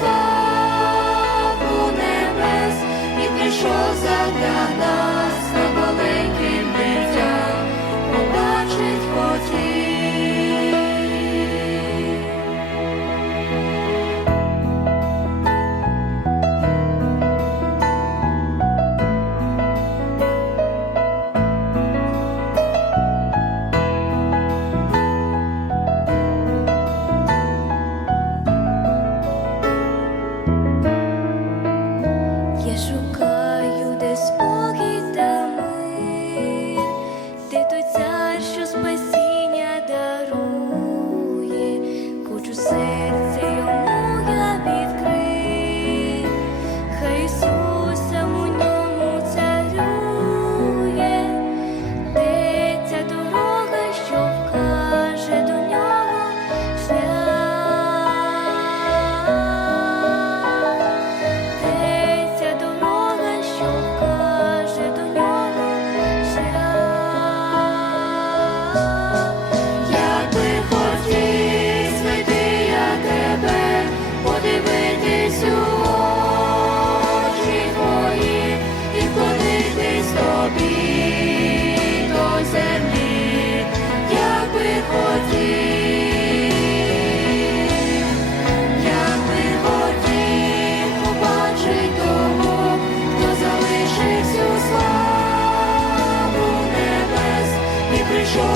soul.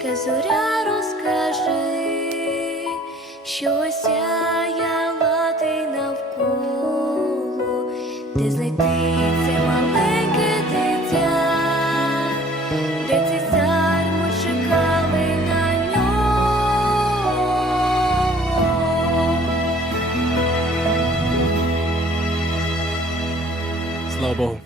Сонечка, зоря, розкажи, що сяяла ти навколо, де знайти це маленьке дитя, де ці займо чекали на нього. Слава Богу.